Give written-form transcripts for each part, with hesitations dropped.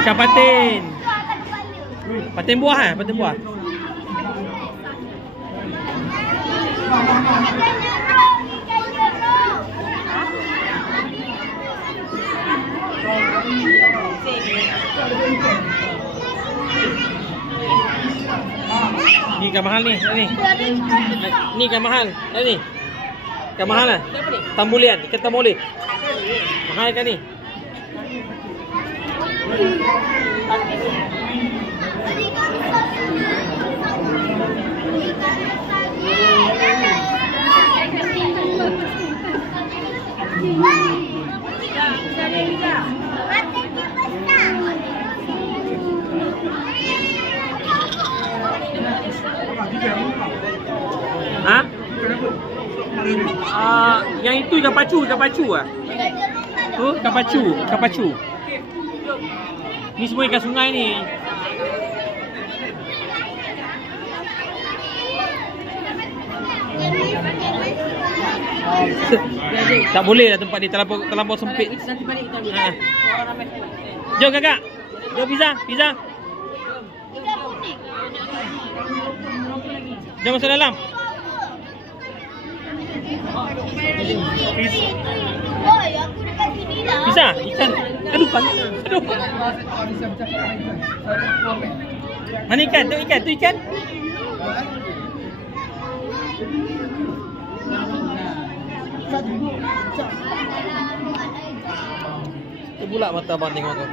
Ikan patin. Patin buah kan? Patin buah. Ni ikan mahal ni. Ni ikan mahal. Ni. Ikan mahal lah. Tambulian, ikan tambulit. Mahal ikan ni. Ha? Yang itu ikan pacu ah. Tu ikan pacu. Ni semua ikan sungai ni. Tak boleh lah tempat ni terlampau sempit. Jom kakak. Jom pizza. Jom masuk dalam. Pizza, ikan. Aduh. Mana ikan? Tu ikan. Tu pula mata abang tengok tu.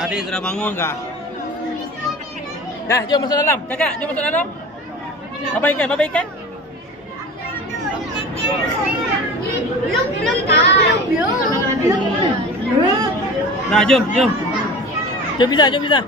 Adik sudah bangun kah? Dah, jom masuk dalam. Kakak, jom masuk dalam. Apa ikan? Nah, jom. Jom pizza.